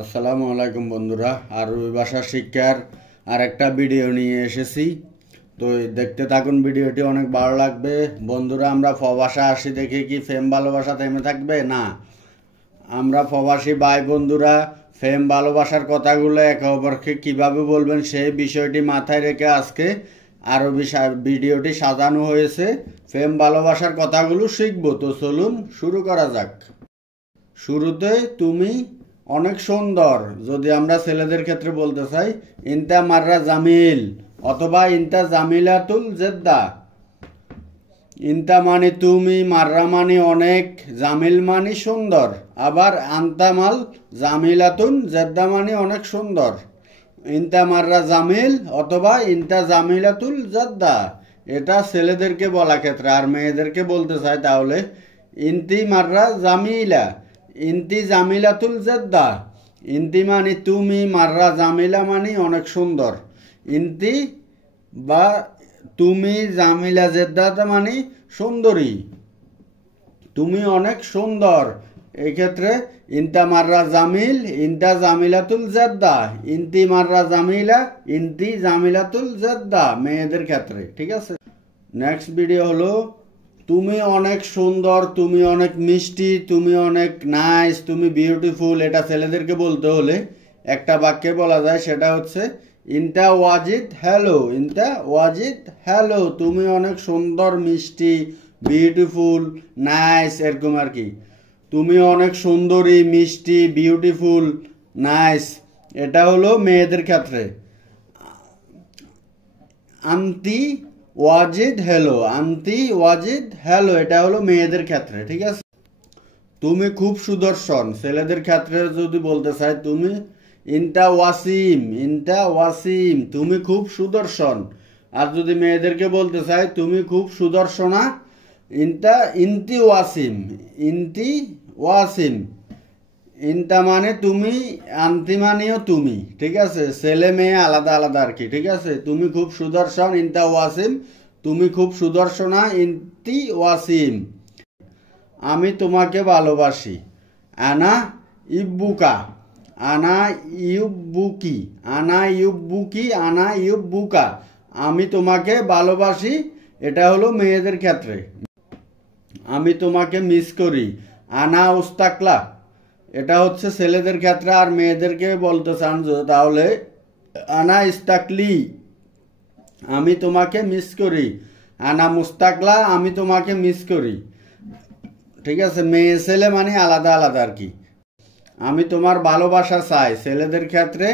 আসসালামু আলাইকুম বন্ধুরা, আরবি ভাষা শিক্ষার আর একটা ভিডিও নিয়ে এসেছি। তো দেখতে থাকুন, ভিডিওটি অনেক ভালো লাগবে। বন্ধুরা, আমরা প্রবাসে আসি দেখে কি প্রেম ভালোবাসা থেমে থাকবে? না, আমরা প্রবাসী ভাই বন্ধুরা প্রেম ভালোবাসার কথাগুলো একে অপরকে কীভাবে বলবেন সেই বিষয়টি মাথায় রেখে আজকে আরবি ভিডিওটি সাজানো হয়েছে। প্রেম ভালোবাসার কথাগুলো শিখবো। তো চলুন শুরু করা যাক। শুরুতে তুমি অনেক সুন্দর যদি আমরা ছেলেদের ক্ষেত্রে বলতে চাই, ইনতা মাররা জামিল অথবা ইনতা জামিলাতুল জেদ্দা। ইনতা মানে তুমি, মাররা মানে অনেক, জামিল মানে সুন্দর। আবার আন্তামাল জামিলাতুন জেদ্দা মানে অনেক সুন্দর। ইনতা মাররা জামিল অথবা ইনতা জামিলাতুল জেদ্দা, এটা ছেলেদেরকে বলা ক্ষেত্রে। আর মেয়েদেরকে বলতে চাই তাহলে ইনতি মাররা জামিলা, ইনতি জামিলাতুল জেদ্দা। ইনতি মানে তুমি, মাররা জামিলা মানে অনেক সুন্দর। ইনতি বা তুমি, জামিলা জেদ্দাটা মানে সুন্দরী, তুমি অনেক সুন্দর। এই ক্ষেত্রে ইনতা মাররা জামিল, ইনতা জামিলাতুল জেদ্দা। ইনতি মাররা জামিলা, ইনতি জামিলাতুল জেদ্দা মেয়েদের ক্ষেত্রে। ঠিক আছে, নেক্সট ভিডিও হলো তুমি অনেক সুন্দর, তুমি অনেক মিষ্টি, তুমি অনেক নাইস, তুমি বিউটিফুল। এটা ছেলেদেরকে বলতে হলে একটা বাক্যে বলা যায়, সেটা হচ্ছে ইনটা ওয়াজিদ হ্যালো। ইনটা ওয়াজিদ হ্যালো, তুমি অনেক সুন্দর, মিষ্টি, বিউটিফুল, নাইস, এরকম আর কি। তুমি অনেক সুন্দরী, মিষ্টি, বিউটিফুল, নাইস, এটা হলো মেয়েদের ক্ষেত্রে। আন্তি ওয়াজিদ হ্যালো, আন্তি ওয়াজিদ হ্যালো, এটা হলো মেয়েদের ক্ষেত্রে। ঠিক আছে, তুমি খুব সুদর্শন ছেলেদের ক্ষেত্রে যদি বলতে চাই, তুমি ইনটা ওয়াসিম, ইনটা ওয়াসিম, তুমি খুব সুদর্শন। আর যদি মেয়েদেরকে বলতে চাই তুমি খুব সুদর্শনা, ইনটা ইনতি ওয়াসিম, ইনতি ওয়াসিম। ইনটা মানে তুমি, আন্তি মানেও তুমি। ঠিক আছে, ছেলে মেয়ে আলাদা আলাদা আর কি। ঠিক আছে, তুমি খুব সুদর্শন, ইনতা ওয়াসিম, তুমি খুব সুদর্শনা, ইনতি ওয়াসিম। আমি তোমাকে ভালোবাসি, আনা ইব্বুকা, আনা ইউব্বুকি, আনা ইউব্বুকি, আনা ইউব্বুকা, আমি তোমাকে ভালোবাসি, এটা হলো মেয়েদের ক্ষেত্রে। আমি তোমাকে মিস করি, আনা উস্তাকলা, এটা হচ্ছে ছেলেদের ক্ষেত্রে। আর মেয়েদেরকে বলতে চান তাহলে আনা ইস্তাকলি, আমি তোমাকে মিস করি। আনা মুস্তাকলা, আমি তোমাকে মিস করি। ঠিক আছে, মেয়ে ছেলে মানে আলাদা আলাদা আর কি। আমি তোমার ভালোবাসা চাই ছেলেদের ক্ষেত্রে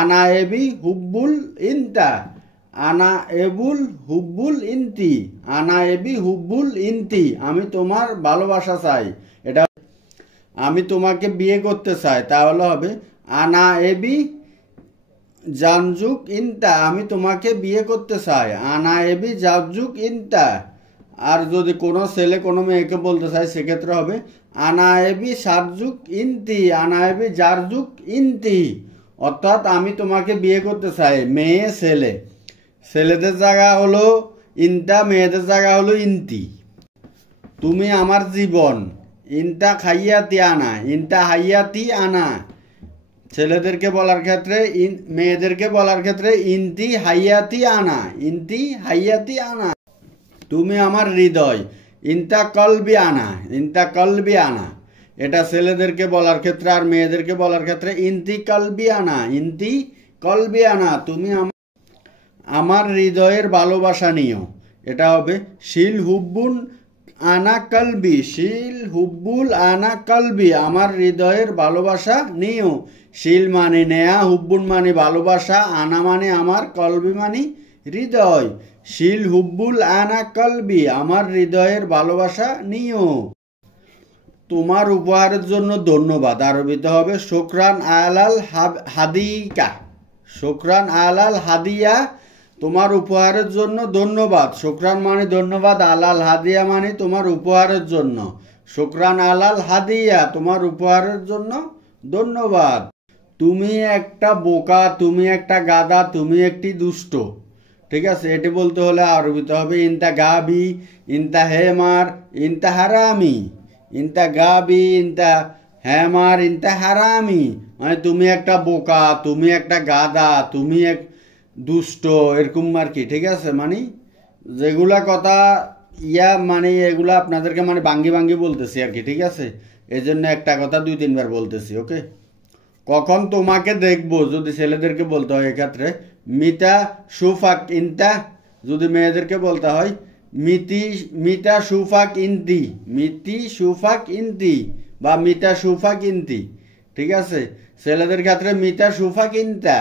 আনা এবি হুব্বুল ইনতা, আনা এবুল হুব্বুল ইনতি, আনা এবি হুব্বুল ইনতি, আমি তোমার ভালোবাসা চাই। এটা আমি তোমাকে বিয়ে করতে চাই তাহলে হবে আনা এবি জানজুক ইনতা, আমি তোমাকে বিয়ে করতে চাই, আনা এবি জানজুক ইনতা। আর যদি কোনো ছেলে কোনো মেয়েকে বলতে চায় সেক্ষেত্রে হবে আনা এবি সারজুক ইনতি, আনা এবি জারজুক ইনতি। অর্থাৎ আমি তোমাকে বিয়ে করতে চাই, মেয়ে ছেলে। ছেলেদের জায়গা হলো ইনতা, মেয়েদের জায়গা হলো ইনতি। তুমি আমার জীবন, ইনতা খাইয়াতি আনা, ইনতা হাইয়াতি আনা। ছেলেদেরকে বলার ক্ষেত্রে, মেয়েদেরকে বলার ক্ষেত্রে ইনতি হাইয়াতি আনা, ইনতি হাইয়াতি আনা। তুমি আমার হৃদয়, ইনতা কলবি আনা, ইনতা কলবি আনা। এটা ছেলেদেরকে বলার ক্ষেত্রে। আর মেয়েদেরকে বলার ক্ষেত্রে ইনতি কলবি আনা, ইনতি কলবি আনা, তুমি আমার হৃদয়ের ভালোবাসা নিও। এটা হবে শিল হুব্বুন আনা কলবি, শিল হুব্বুল আনা কলবি, আমার হৃদয়ের ভালোবাসা নিও। শিল মানে নেয়া, হুব্বুন মানে ভালোবাসা, আনা মানে আমার, কলবি মানে হৃদয়। শিল হুব্বুল আনা কলবি, আমার হৃদয়ের ভালোবাসা নিও। তোমার উপহারের জন্য ধন্যবাদ, আরবিতে হবে শুকরান আলাল হাদিকা, শুকরান আলাল হাদিয়া, তোমার উপহারের জন্য ধন্যবাদ। শুকরান মানে ধন্যবাদ, আলাল হাদিয়া মানে তোমার উপহারের জন্য। শুকরান আলাল হাদিয়া, তোমার উপহারের জন্য ধন্যবাদ। তুমি একটা বোকা, তুমি একটা গাধা, তুমি একটি দুষ্ট। ঠিক আছে, এটি বলতে হলে আরবিতে হবে ইনতা গাবি, ইনতা হেমার, ইনতা হারামি। ইনতা গাবি, ইনতা হ্যামার ইনতা হারামি, মানে তুমি একটা বোকা, তুমি একটা গাধা, তুমি এক দুষ্ট, এরকম আর কি। ঠিক আছে, মানে যেগুলা কথা মানে এগুলা আপনাদেরকে মানে ভাঙ্গি ভাঙ্গি বলতেছি আর কি। ঠিক আছে, এই জন্য একটা কথা 2-3 বার বলতেছি। ওকে, কখন তোমাকে দেখবো যদি ছেলেদেরকে বলতে হয় এক্ষেত্রে মিতা সুফাক ইনতা, যদি মেয়েদেরকে বলতে হয় মিতা সুফাক ইনতি, মিতি সুফাক ইনতি বা মিতা সুফাক ইনতি। ঠিক আছে, ছেলেদের ক্ষেত্রে মিতা সুফাক ইনতা,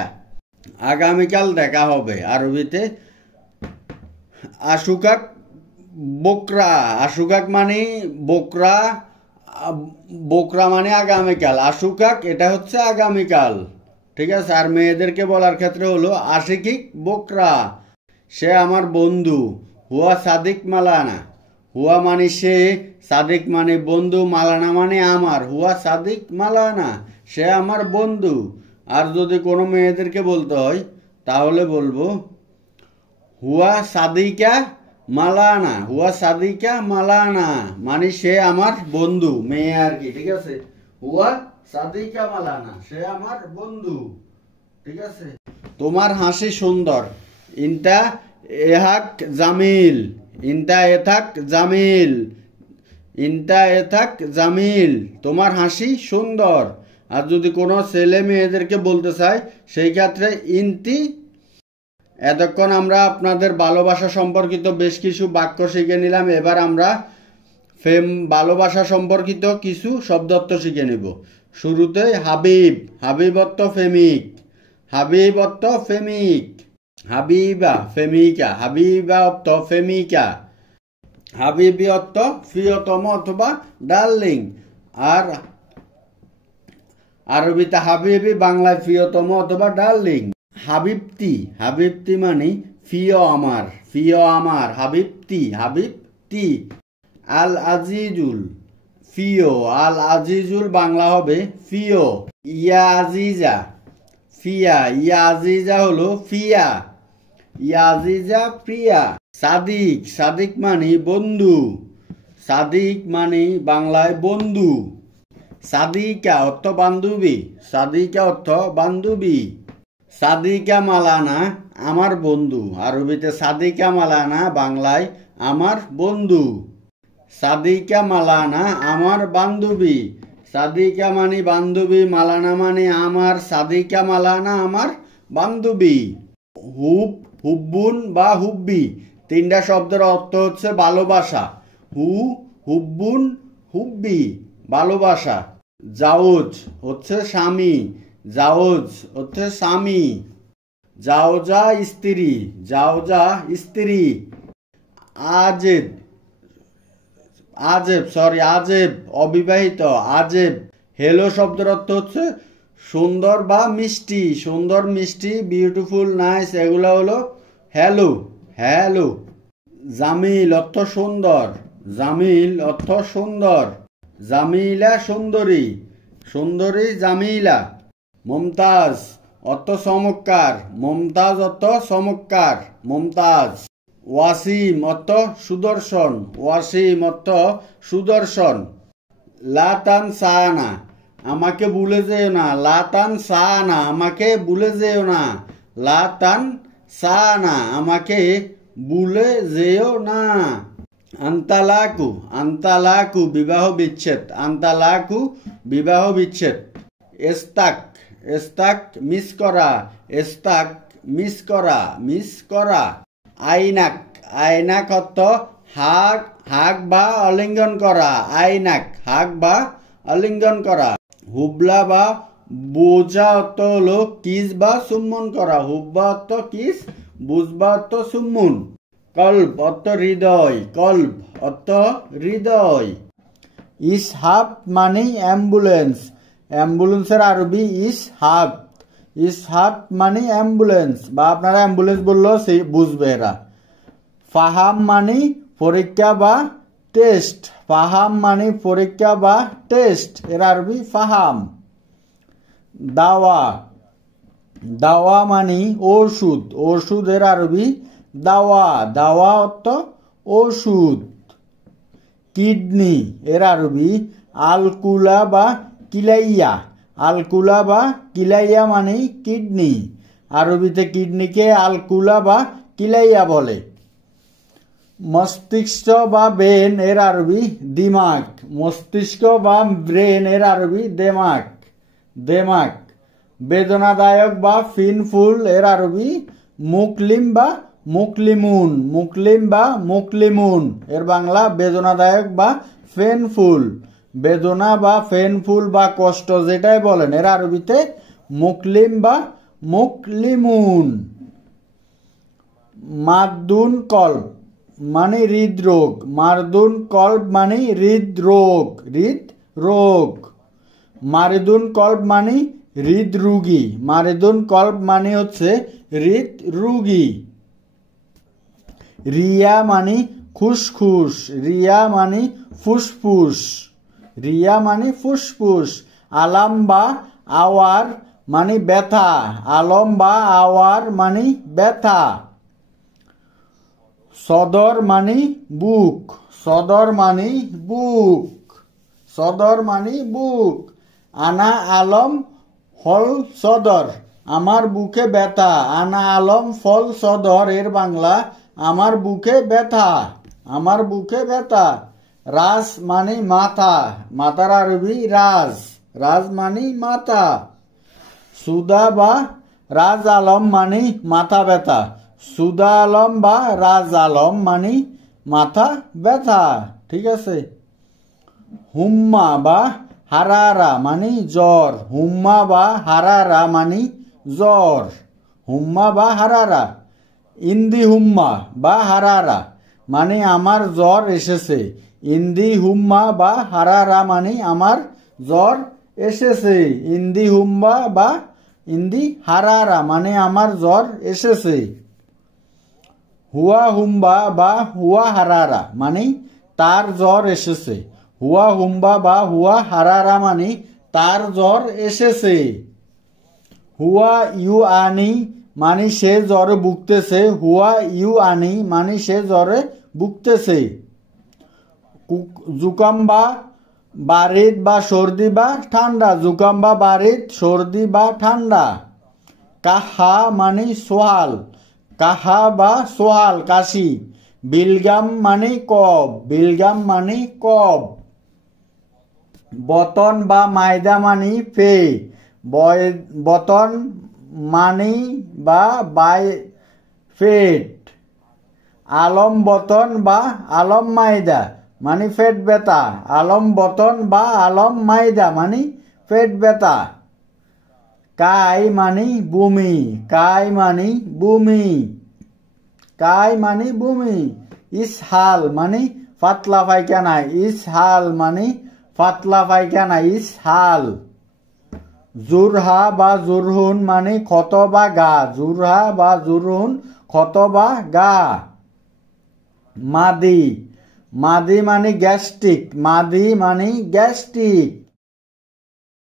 আগামীকাল দেখা হবে। আরবিতে আশুকাক বকরা, আশুকাক মানে বকরা, বকরা মানে আগামীকাল, আশুকাক এটা হচ্ছে আগামীকাল। ঠিক আছে, আর মেয়েদেরকে বলার ক্ষেত্রে হলো আশিকিক বকরা, সে আমার বন্ধু। হুয়া সাদিক মালানা, হুয়া মানে সে, সাদিক মানে বন্ধু, মালানা মানে আমার। হুয়া সাদিক মালানা, সে আমার বন্ধু। আর যদি কোনো মেয়েদেরকে বলতে হয় তাহলে বলবো হুয়া সাদিকা মালানা, হুয়া সাদিকা মালানা মানে সে আমার বন্ধু, মেয়ে আর কি। ঠিক আছে, হুয়া সাদিকা মালানা, সে আমার বন্ধু। ঠিক আছে, তোমার হাসি সুন্দর, ইনতা এহাক জামিল, ইনতা এথাক জামিল, ইনতা এথাক জামিল, তোমার হাসি সুন্দর। আর যদি কোনো ছেলে মেয়েদেরকে বলতে চায় সেই ক্ষেত্রে ইনতি। এতক্ষণ আমরা আপনাদের ভালোবাসা সম্পর্কিত বেশ কিছু বাক্য শিখে নিলাম। এবার আমরা ভালোবাসা সম্পর্কিত কিছু শব্দার্থ শিখে নিব। শুরুতে হাবিব, হাবিব অর্থ প্রেমিক, হাবিব অর্থ প্রেমিক, হাবিবা প্রেমিকা, হাবিবা অর্থ প্রেমিকা, হাবিবি অর্থ প্রিয়তম অথবা ডার্লিং। আর আরবিতে হাবিবি, বাংলায় প্রিয়তম অথবা ডার্লিং। হাবিবতি, হাবিবতি মানে প্রিয় আমার, প্রিয় আমার, হাবিবতি, হাবিবতি। আল আজিজুল, প্রিয়, আল আজিজুল বাংলা হবে প্রিয়। ইয়া আজিজা, ফিয়া, ইয়া আজিজা হলো ফিয়া, ইয়া আজিজা প্রিয়া। সাদিক, সাদিক মানে বন্ধু, সাদিক মানে বাংলায় বন্ধু। সাদিকা অর্থ বান্ধবী, সাদিকা অর্থ বান্ধবী। সাদিকা মালানা আমার বন্ধু, আরবিতে সাদিকা মালানা, বাংলায় আমার বন্ধু। সাদিকা মালানা আমার বান্ধবী, সাদিকা মানে বান্ধবী, মালানা মানে আমার, সাদিকা মালানা আমার বান্ধবী। হুব, হুব্বুন বা হুব্বি, তিনটা শব্দের অর্থ হচ্ছে ভালোবাসা। হুব্বুন, হুব্বি ভালোবাসা। জাউজ হচ্ছে স্বামী, জাউজ হচ্ছে স্বামী। জাওজা স্ত্রী, জাওজা স্ত্রী। আজেব, আজেব আজেব অবিবাহিত, আজেব। হেলো শব্দের অর্থ হচ্ছে সুন্দর বা মিষ্টি, সুন্দর মিষ্টি, বিউটিফুল, নাইস, এগুলো হলো হ্যালো, হ্যালো। জামিল অর্থ সুন্দর, জামিল অর্থ সুন্দর, জামিলা সুন্দরী, সুন্দরী জামিলা। মুমতাজ অর্থ চমৎকার, মুমতাজ অর্থ চমৎকার, মুমতাজ। ওয়াসিম অর্থ সুদর্শন, ওয়াসিম অর্থ সুদর্শন। লাতান সানা, আমাকে ভুলে যেও না, লাতান সানা, আমাকে ভুলে যেও না, লাতান সানা, আমাকে ভুলে যেও না। আন্তালাকু, আন্তালাকু বিবাহ বিচ্ছেদ, আন্তালাকু বিবাহ বিচ্ছেদ। এস্তাক, এস্তাক মিস করা, এস্তাক মিস করা, মিস করা। আইনাক, আইনাক অর্থ হাক, হাক বা অলিঙ্গন করা, আইনাক হাক বা অলিঙ্গন করা। হুবলা বা বোঝা অর্থ হলো কিস বা চুম্বন করা, হুব্বা অর্থ কিস, বুঝবা অর্থ চুম্বন। কল্ব অর্থ হৃদয়, কল্ব অর্থ হৃদয়। ইসহাব মানে অ্যাম্বুলেন্স, অ্যাম্বুলেন্সের আরবি ইসহাব, ইসহাব মানে অ্যাম্বুলেন্স, বা আপনারা অ্যাম্বুলেন্স বললেও সেই বুঝবে এরা। ফাহাম মানে পরীক্ষা বা টেস্ট, ফাহাম মানে পরীক্ষা বা টেস্ট, এর আরবি ফাহাম। দাওয়া, দাওয়া মানে ওষুধ, ওষুধের আরবি দাওয়া, দাওয়া অর্থ ওষুধ। কিডনি এর আরবি আলকুলা বা কিলাইয়া, আলকুলা বা কিলাইয়া মানে কিডনি, আরবিতে কিডনিকে আলকুলা বা কিলাইয়া বলে। মস্তিষ্ক বা ব্রেন এর আরবি দিমাগ, মস্তিষ্ক বা ব্রেন এর আরবি দেমাগ, দেমাগ। বেদনাদায়ক বা পেইনফুল এর আরবি মুকলিম বা মুকলিমুন, মুকলিম বা মুকলিমুন এর বাংলা বেদনাদায়ক বা পেইনফুল। বেদনা বা পেইনফুল বা কষ্ট যেটাই বলেন এর আরবিতে মুকলিম বা মুকলিমুন। মারদুন কলব মানে হৃদরোগ, মারদুন কলব মানে হৃদরোগ, হৃদরোগ। মারিদুন কলব মানে হৃদরোগী, মারিদুন কলব মানে হচ্ছে হৃদরোগী। রিয়া মানে খুসখুস, রিয়া মানে ফুসফুস, রিয়া মানে ফুসফুস। আলাম বা আওয়ার মানে ব্যথা, আলম বা আওয়ার মানে ব্যথা। সদর মানে বুক, সদর মানে বুক, সদর মানে বুক। আনা আলম ফল সদর, আমার বুকে ব্যথা, আনা আলম ফল সদর এর বাংলা আমার বুকে ব্যথা, আমার বুকে ব্যথা। রাজ মানে মাথা, মাথার আরবি রাজ, রাজ মানে মাথা। সুদা বা রাজ আলম মানে মাথা ব্যথা, সুদা আলম বা রাজ আলম মানে মাথা ব্যথা। ঠিক আছে। হুম্মা বা হারারা মানে জ্বর, হুম্মা বা হারারা মানে জ্বর, হুম্মা বা হারারা। ইন্দি হুম্মা বা হারারা মানে আমার জ্বর এসেছে, ইন্দি হুম্মা বা হারারা মানে আমার জ্বর এসেছে, ইন্দি হুম্মা বা ইন্দি হারারা মানে আমার জ্বর এসেছে। হুয়া হুম্বা বা হুয়া হারারা মানে তার জ্বর এসেছে, হুয়া হুম্বা বা হুয়া হারারা মানে তার জ্বর এসেছে। হুয়া ইউ আনি মানে সে জ্বরে ভুগতেছে, হুয়া ইউ আনি মানে সে জ্বরে ভুগতেছে। জুকাম বা বারিদ বা সর্দি বা ঠান্ডা, জুকাম বা বারিদ সর্দি বা ঠান্ডা। কাহা মানে সোহাল, কাহা বা সোহাল কাশি। বিলগাম মানে কব, বিলগাম মানে কব। বতন বা মায়দা মানে ফে, বতন মানি বা বাই ফেট। আলম বতন বা আলম মায়দা মানে পেট ব্যথা, আলম বতন বা আলম মায়দা মানে পেট ব্যথা। কাই মানে বমি, কাই মানে বমি, কাই মানে বমি। ইসহাল মানে পাতলা পায়খানা, ইসহাল মানে পাতলা পায়খানা, ইসহাল। জুরহা বা জুরহুন মানে ক্ষত বা গা, জুরহা বা জুরহুন ক্ষত বা গা। মাদি, মাদি মানে গ্যাস্ট্রিক, মাদি মানে গ্যাস্ট্রিক।